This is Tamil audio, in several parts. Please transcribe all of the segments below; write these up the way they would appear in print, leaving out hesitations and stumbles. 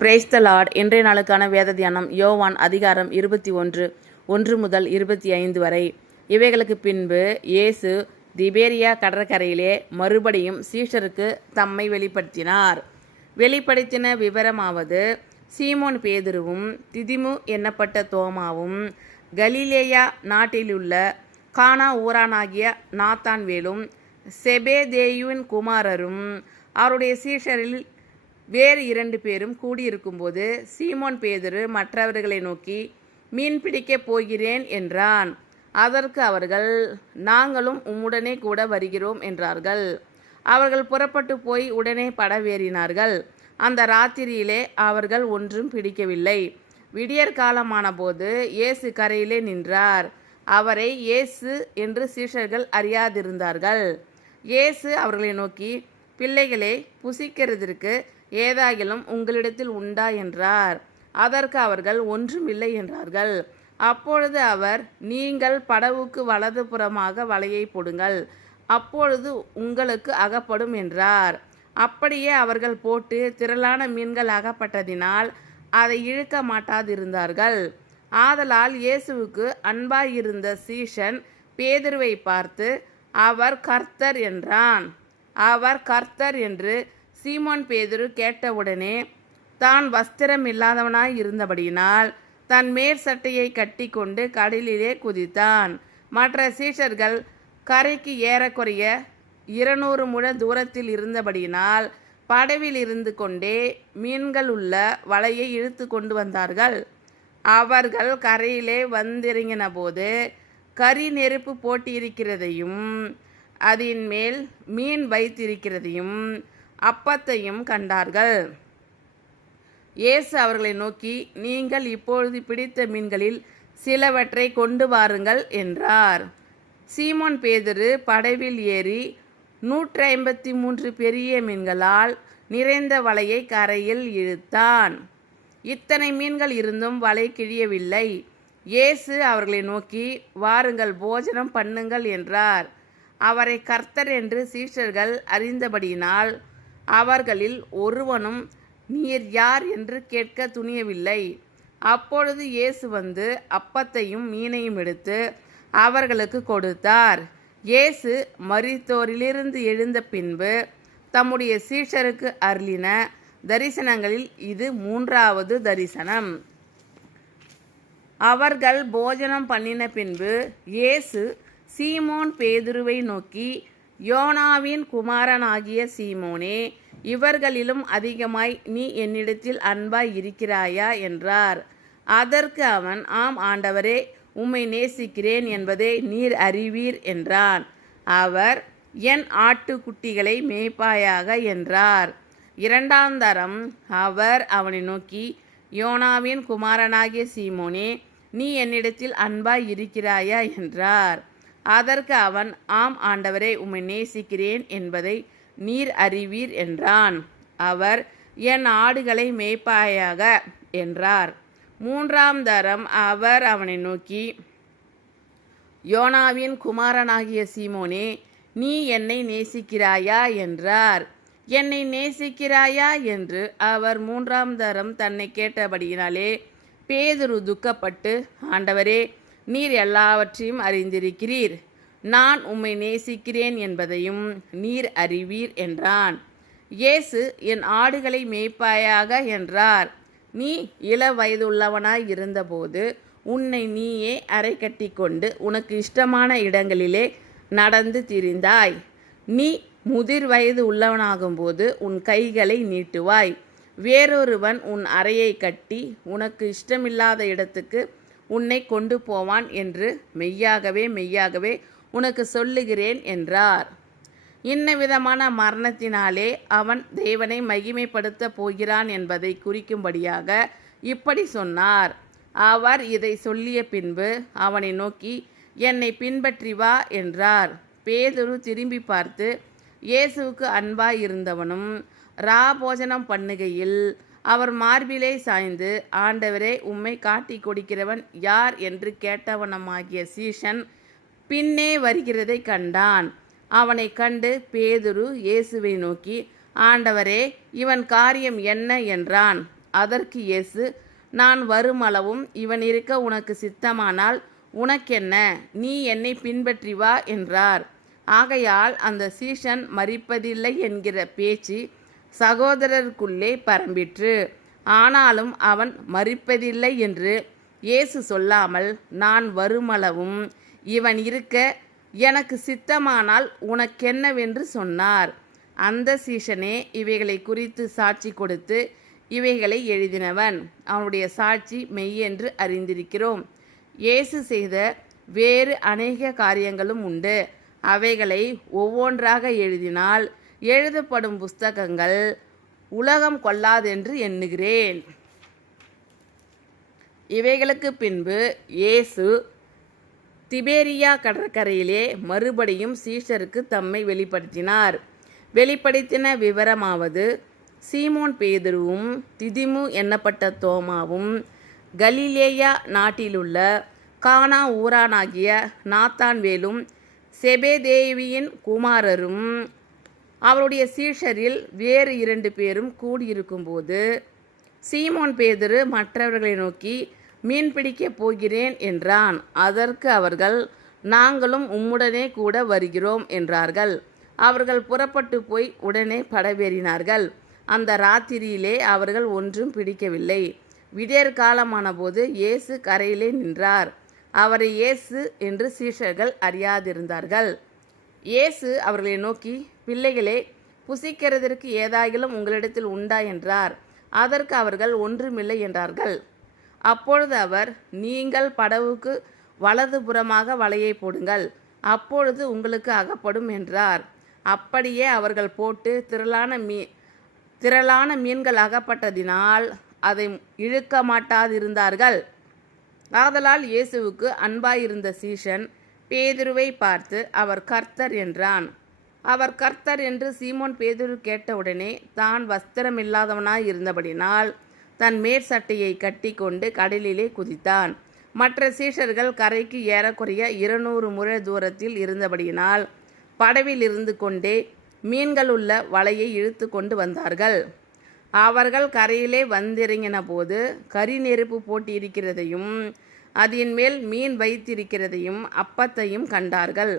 Praise the Lord. இன்றைய நாளுக்கான வேத தியானம் யோவான் அதிகாரம் 21 1 முதல் 25 வரை. இவைகளுக்கு பின்பு இயேசு திபேரியா கடற்கரையிலே மறுபடியும் சீஷருக்கு தம்மை வெளிப்படுத்தினார். வெளிப்படுத்தின விவரமாவது, சீமோன் பேதுருவும் திதிமு என்னப்பட்ட தோமாவும் கலிலேயா நாட்டிலுள்ள கானா ஊரானாகிய நாத்தான்வேலும் செபேதேயுவின் குமாரரும் அவருடைய சீஷரில் வேறு 2 பேரும் கூடியிருக்கும்போது சீமோன் பேதுரு மற்றவர்களை நோக்கி, மீன் பிடிக்கப் போகிறேன் என்றான். அதற்கு அவர்கள், நாங்களும் உம்முடனே கூட வருகிறோம் என்றார்கள். அவர்கள் புறப்பட்டு போய் உடனே படவேறினார்கள். அந்த ராத்திரியிலே அவர்கள் ஒன்றும் பிடிக்கவில்லை. விடியற்காலமான போது இயேசு கரையிலே நின்றார். அவரை இயேசு என்று சீஷர்கள் அறியாதிருந்தார்கள். இயேசு அவர்களை நோக்கி, பிள்ளைகளே, புசிக்கிறதற்கு ஏதாகிலும் உங்களிடத்தில் உண்டா என்றார். அதற்கு அவர்கள், ஒன்றுமில்லை என்றார்கள். அப்பொழுது அவர், நீங்கள் படவுக்கு வலது புறமாக வலையை போடுங்கள், அப்பொழுது உங்களுக்கு அகப்படும் என்றார். அப்படியே அவர்கள் போட்டு திரளான மீன்கள் அகப்பட்டதினால் அதை இழுக்க மாட்டாதிருந்தார்கள். ஆதலால் இயேசுவுக்கு அன்பாயிருந்த சீஷன் பேதுருவை பார்த்து, அவர் கர்த்தர் என்றான். அவர் கர்த்தர் என்று சீமோன் பேதுரு கேட்டவுடனே தான் வஸ்திரம் இல்லாதவனாய் இருந்தபடியினால் தன் மேற்சட்டையை கட்டி கொண்டு கடலிலே குதித்தான். மற்ற சீஷர்கள் கரைக்கு ஏறக்குறைய 200 முழ தூரத்தில் இருந்தபடியினால் படவில் இருந்து கொண்டே மீன்கள் உள்ள வலையை இழுத்து கொண்டு வந்தார்கள். அவர்கள் கரையிலே வந்திறங்கின போது கரி நெருப்பு போட்டியிருக்கிறதையும் அதன் மேல் மீன் வைத்திருக்கிறதையும் அப்பத்தையும் கண்டார்கள். இயேசு அவர்களை நோக்கி, நீங்கள் இப்பொழுது பிடித்த மீன்களில் சிலவற்றை கொண்டு வாருங்கள் என்றார். சீமோன் பேதுரு படவில் ஏறி 153 பெரிய மீன்களால் நிறைந்த வலையை கரையில் இழுத்தான். இத்தனை மீன்கள் இருந்தும் வலை கிழியவில்லை. இயேசு அவர்களை நோக்கி, வாருங்கள், போஜனம் பண்ணுங்கள் என்றார். அவரை கர்த்தர் என்று சீஷர்கள் அறிந்தபடியினால் அவர்களில் ஒருவனும் நீர் யார் என்று கேட்க துணியவில்லை. அப்பொழுது இயேசு வந்து அப்பத்தையும் மீனையும் எடுத்து அவர்களுக்கு கொடுத்தார். இயேசு மரித்தோரிலிருந்து எழுந்த பின்பு தம்முடைய சீஷருக்கு அருளின தரிசனங்களில் இது 3வது தரிசனம். அவர்கள் போஜனம் பண்ணின பின்பு இயேசு சீமோன் பேதுருவை நோக்கி, யோனாவின் குமாரனாகிய சீமோனே, இவர்களிலும் அதிகமாய் நீ என்னிடத்தில் அன்பாய் இருக்கிறாயா என்றார். அதற்கு அவன், ஆம் ஆண்டவரே, உம்மை நேசிக்கிறேன் என்பதை நீர் அறிவீர் என்றான். அவர், என் ஆட்டுக்குட்டிகளை மேய்ப்பாயாக என்றார். 2ஆம் தரம் அவர் அவனை நோக்கி, யோனாவின் குமாரனாகிய சீமோனே, நீ என்னிடத்தில் அன்பாய் இருக்கிறாயா என்றார். அதற்கு அவன், ஆம் ஆண்டவரே, உம்மை நேசிக்கிறேன் என்பதை நீர் அறிவீர் என்றான். அவர், என் ஆடுகளை மேய்ப்பாயாக என்றார். 3ஆம் தரம் அவர் அவனை நோக்கி, யோனாவின் குமாரனாகிய சீமோனே, நீ என்னை நேசிக்கிறாயா என்றார். என்னை நேசிக்கிறாயா என்று அவர் 3ஆம் தரம் தன்னை கேட்டபடியினாலே பேதுரு துக்கப்பட்டு, ஆண்டவரே, நீர் எல்லாவற்றையும் அறிந்திருக்கிறீர், நான் உம்மை நேசிக்கிறேன் என்பதையும் நீர் அறிவீர் என்றான். இயேசு, என் ஆடுகளை மேய்ப்பாயாக என்றார். நீ இள வயதுள்ளவனாய் இருந்தபோது உன்னை நீயே அரை கட்டி கொண்டு உனக்கு இஷ்டமான இடங்களிலே நடந்து திரிந்தாய். நீ முதிர் வயது உள்ளவனாகும்போது உன் கைகளை நீட்டுவாய். வேறொருவன் உன் அறையை கட்டி உனக்கு இஷ்டமில்லாத இடத்துக்கு உன்னை கொண்டு போவான் என்று மெய்யாகவே மெய்யாகவே உனக்கு சொல்லுகிறேன் என்றார். இன்னவிதமான மரணத்தினாலே அவன் தேவனை மகிமைப்படுத்த போகிறான் என்பதை குறிக்கும்படியாக இப்படி சொன்னார். அவர் இதை சொல்லிய பின்பு அவனை நோக்கி, என்னை பின்பற்றி வா என்றார். பேதுரு திரும்பி பார்த்து, இயேசுவுக்கு அன்பாய் இருந்தவனும் போஜனம் பண்ணுகையில் அவர் மார்பிலே சாய்ந்து, ஆண்டவரே, உம்மை காட்டி கொடுக்கிறவன் யார் என்று கேட்டவனமாகிய சீஷன் பின்னே வருகிறதை கண்டான். அவனை கண்டு பேதுரு இயேசுவை நோக்கி, ஆண்டவரே, இவன் காரியம் என்ன என்றான். அதற்கு இயேசு, நான் வருமளவும் இவன் இருக்க உனக்கு சித்தமானால் உனக்கென்ன, நீ என்னை பின்பற்றி வா என்றார். ஆகையால் அந்த சீஷன் மரிப்பதில்லை என்கிற பேச்சு சகோதரருக்குள்ளே பரம்பிற்று. ஆனாலும் அவன் மரிப்பதில்லை என்று இயேசு சொல்லாமல், நான் வருமளவும் இவன் இருக்க எனக்கு சித்தமானால் உனக்கென்னவென்று சொன்னார். அந்த சீஷனே இவைகளை குறித்து சாட்சி கொடுத்து இவைகளை எழுதினவன். அவனுடைய சாட்சி மெய்யென்று அறிந்திருக்கிறோம். இயேசு செய்த வேறு அநேக காரியங்களும் உண்டு. அவைகளை ஒவ்வொன்றாக எழுதினால் எழுதப்படும் புஸ்தகங்கள் உலகம் கொள்ளாதென்று எண்ணுகிறேன். இவைகளுக்கு பின்பு இயேசு திபேரியா கடற்கரையிலே மறுபடியும் சீஷருக்கு தம்மை வெளிப்படுத்தினார். வெளிப்படுத்தின விவரமாவது, சீமோன் பேதுருவும் திதிமு என்னப்பட்ட தோமாவும் கலிலேயா நாட்டிலுள்ள கானா ஊரானாகிய நாத்தான்வேலும் செபெதேயுவின் குமாரரும் அவருடைய சீஷரில் வேறு 2 பேரும் கூடியிருக்கும்போது, சீமோன் பேதுரு மற்றவர்களை நோக்கி, மீன் பிடிக்கப் போகிறேன் என்றான். அதற்கு அவர்கள், நாங்களும் உம்முடனே கூட வருகிறோம் என்றார்கள். அவர்கள் புறப்பட்டு போய் உடனே படவேறினார்கள். அந்த ராத்திரியிலே அவர்கள் ஒன்றும் பிடிக்கவில்லை. விடியற் காலமான போது இயேசு கரையிலே நின்றார். அவரை இயேசு என்று சீஷர்கள் அறியாதிருந்தார்கள். இயேசு அவர்களை நோக்கி, பிள்ளைகளே, புசிக்கிறதற்கு ஏதாகிலும் உங்களிடத்தில் உண்டா என்றார். அதற்கு அவர்கள், ஒன்றுமில்லை என்றார்கள். அப்பொழுது அவர், நீங்கள் படவுக்கு வலதுபுறமாக வலையை போடுங்கள், அப்பொழுது உங்களுக்கு அகப்படும் என்றார். அப்படியே அவர்கள் போட்டு திரளான மீன்கள் அகப்பட்டதினால் அதை இழுக்க மாட்டாதிருந்தார்கள். ஆதலால் இயேசுவுக்கு அன்பாயிருந்த சீஷன் பேதுருவை பார்த்து, அவர் கர்த்தர் என்றான். அவர் கர்த்தர் என்று சீமோன் பேதுரு கேட்டவுடனே தான் வஸ்திரமில்லாதவனாய் இருந்தபடினால் தன் மேற்சட்டையை கட்டி கொண்டு கடலிலே குதித்தான். மற்ற சீஷர்கள் கரைக்கு ஏறக்குறைய 200 முழ தூரத்தில் இருந்தபடியினால் படவில் இருந்து கொண்டே மீன்களுள்ள வலையை இழுத்து கொண்டு வந்தார்கள். அவர்கள் கரையிலே வந்திறங்கின போது கரி நெருப்பு போட்டியிருக்கிறதையும் அதன் மேல் மீன் வைத்திருக்கிறதையும் அப்பத்தையும் கண்டார்கள்.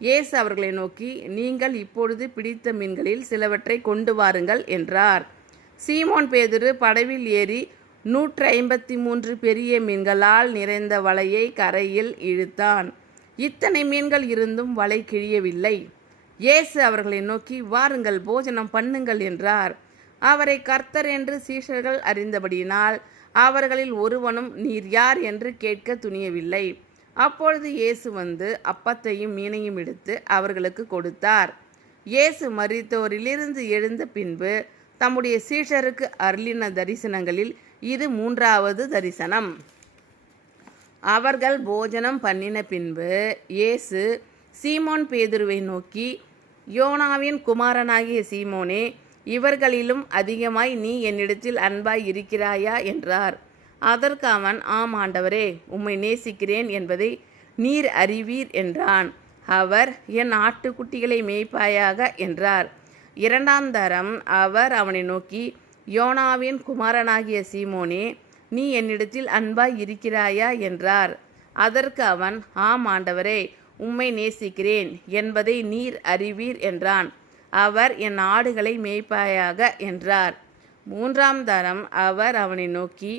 இயேசு அவர்களை நோக்கி, நீங்கள் இப்பொழுது பிடித்த மீன்களில் சிலவற்றை கொண்டு வாருங்கள் என்றார். சீமோன் பேதுரு படவில் ஏறி 153 பெரிய மீன்களால் நிறைந்த வலையை கரையில் இழுத்தான். இத்தனை மீன்கள் இருந்தும் வலை கிழியவில்லை. இயேசு அவர்களை நோக்கி, வாருங்கள், போஜனம் பண்ணுங்கள் என்றார். அவரை கர்த்தர் என்று சீஷர்கள் அறிந்தபடியினால் அவர்களில் ஒருவனும் நீர் யார் என்று கேட்க துணியவில்லை. அப்பொழுது இயேசு வந்து அப்பத்தையும் மீனையும் எடுத்து அவர்களுக்கு கொடுத்தார். இயேசு மரித்தோரிலிருந்து எழுந்த பின்பு தம்முடைய சீஷருக்கு அருளின தரிசனங்களில் இது 3வது தரிசனம். அவர்கள் போஜனம் பண்ணின பின்பு இயேசு சீமோன் பேதுருவை நோக்கி, யோனாவின் குமாரனாகிய சீமோனே, இவர்களிலும் அதிகமாய் நீ என்னிடத்தில் அன்பாய் இருக்கிறாயா என்றார். அதற்கு அவன், ஆம் ஆண்டவரே, உம்மை நேசிக்கிறேன் என்பதை நீர் அறிவீர் என்றான். அவர், என் ஆட்டுக்குட்டிகளை மேய்ப்பாயாக என்றார். 2ஆம் தரம் அவர் அவனை நோக்கி, யோனாவின் குமாரனாகிய சீமோனே, நீ என்னிடத்தில் அன்பாய் இருக்கிறாயா என்றார். அதற்கு அவன், ஆம் ஆண்டவரே, உம்மை நேசிக்கிறேன் என்பதை நீர் அறிவீர் என்றான். அவர், என் ஆடுகளை மேய்ப்பாயாக என்றார். 3ஆம் தரம் அவர் அவனை நோக்கி,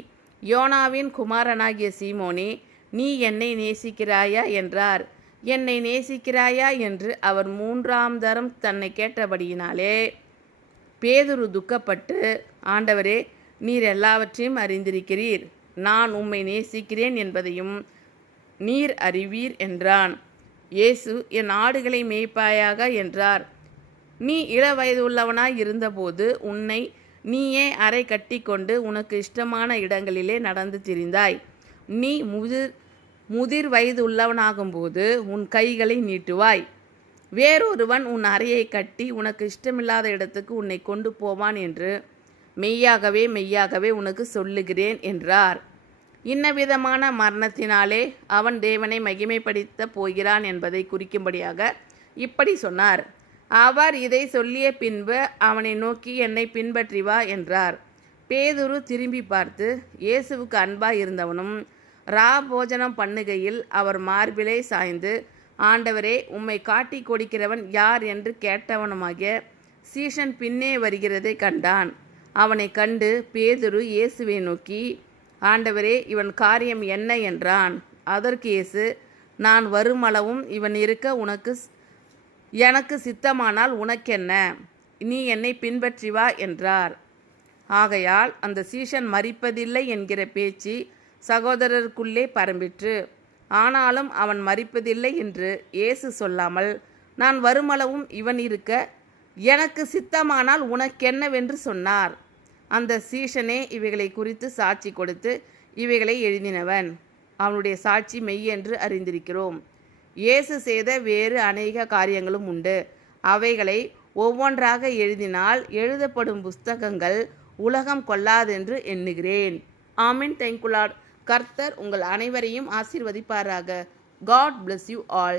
யோனாவின் குமாரனாகிய சீமோனே, நீ என்னை நேசிக்கிறாயா என்றார். என்னை நேசிக்கிறாயா என்று அவர் 3ஆம் தரம் தன்னை கேட்டபடியினாலே பேதுரு துக்கப்பட்டு, ஆண்டவரே, நீர் எல்லாவற்றையும் அறிந்திருக்கிறீர், நான் உம்மை நேசிக்கிறேன் என்பதையும் நீர் அறிவீர் என்றான். இயேசு, என் ஆடுகளை மேய்ப்பாயாக என்றார். நீ இளவயது உள்ளவனாய் இருந்தபோது உன்னை நீயே அறை கட்டி கொண்டு உனக்கு இஷ்டமான இடங்களிலே நடந்து திரிந்தாய். நீ முதிர் வயது உள்ளவனாகும்போது உன் கைகளை நீட்டுவாய். வேறொருவன் உன் அறையை கட்டி உனக்கு இஷ்டமில்லாத இடத்துக்கு உன்னை கொண்டு போவான் என்று மெய்யாகவே மெய்யாகவே உனக்கு சொல்லுகிறேன் என்றார். இன்னவிதமான மரணத்தினாலே அவன் தேவனை மகிமைப்படுத்த போகிறான் என்பதை குறிக்கும்படியாக இப்படி சொன்னார். அவர் இதை சொல்லிய பின்பு அவனை நோக்கி, என்னை பின்பற்றி வா என்றார். பேதுரு திரும்பி பார்த்து, இயேசுவுக்கு அன்பாய் இருந்தவனும் போஜனம் பண்ணுகையில் அவர் மார்பிலே சாய்ந்து, ஆண்டவரே, உம்மை காட்டிக் கொடுக்கிறவன் யார் என்று கேட்டவனுமாகிய சீஷன் பின்னே வருகிறதை கண்டான். அவனை கண்டு பேதுரு இயேசுவை நோக்கி, ஆண்டவரே, இவன் காரியம் என்ன என்றான். அதற்கு இயேசு, நான் வருமளவும் இவன் இருக்க எனக்கு சித்தமானால் உனக்கென்ன? நீ என்னை பின்பற்றி வா என்றார். ஆகையால் அந்த சீஷன் மரிப்பதில்லை என்கிற பேச்சு சகோதரருக்குள்ளே பரம்பிற்று. ஆனாலும் அவன் மரிப்பதில்லை என்று இயேசு சொல்லாமல், நான் வருமளவும் இவன் இருக்க எனக்கு சித்தமானால் உனக்கென்னவென்று சொன்னார். அந்த சீஷனே இவைகளை குறித்து சாட்சி கொடுத்து இவைகளை எழுதினவன். அவனுடைய சாட்சி மெய்யென்று அறிந்திருக்கிறோம். இயேசு செய்த வேறு அநேக காரியங்களும் உண்டு. அவைகளை ஒவ்வொன்றாக எழுதினால் எழுதப்படும் புஸ்தகங்கள் உலகம் கொள்ளாதென்று எண்ணுகிறேன். ஆமென். Thank you Lord. கர்த்தர் உங்கள் அனைவரையும் ஆசீர்வதிப்பாராக. God bless you all.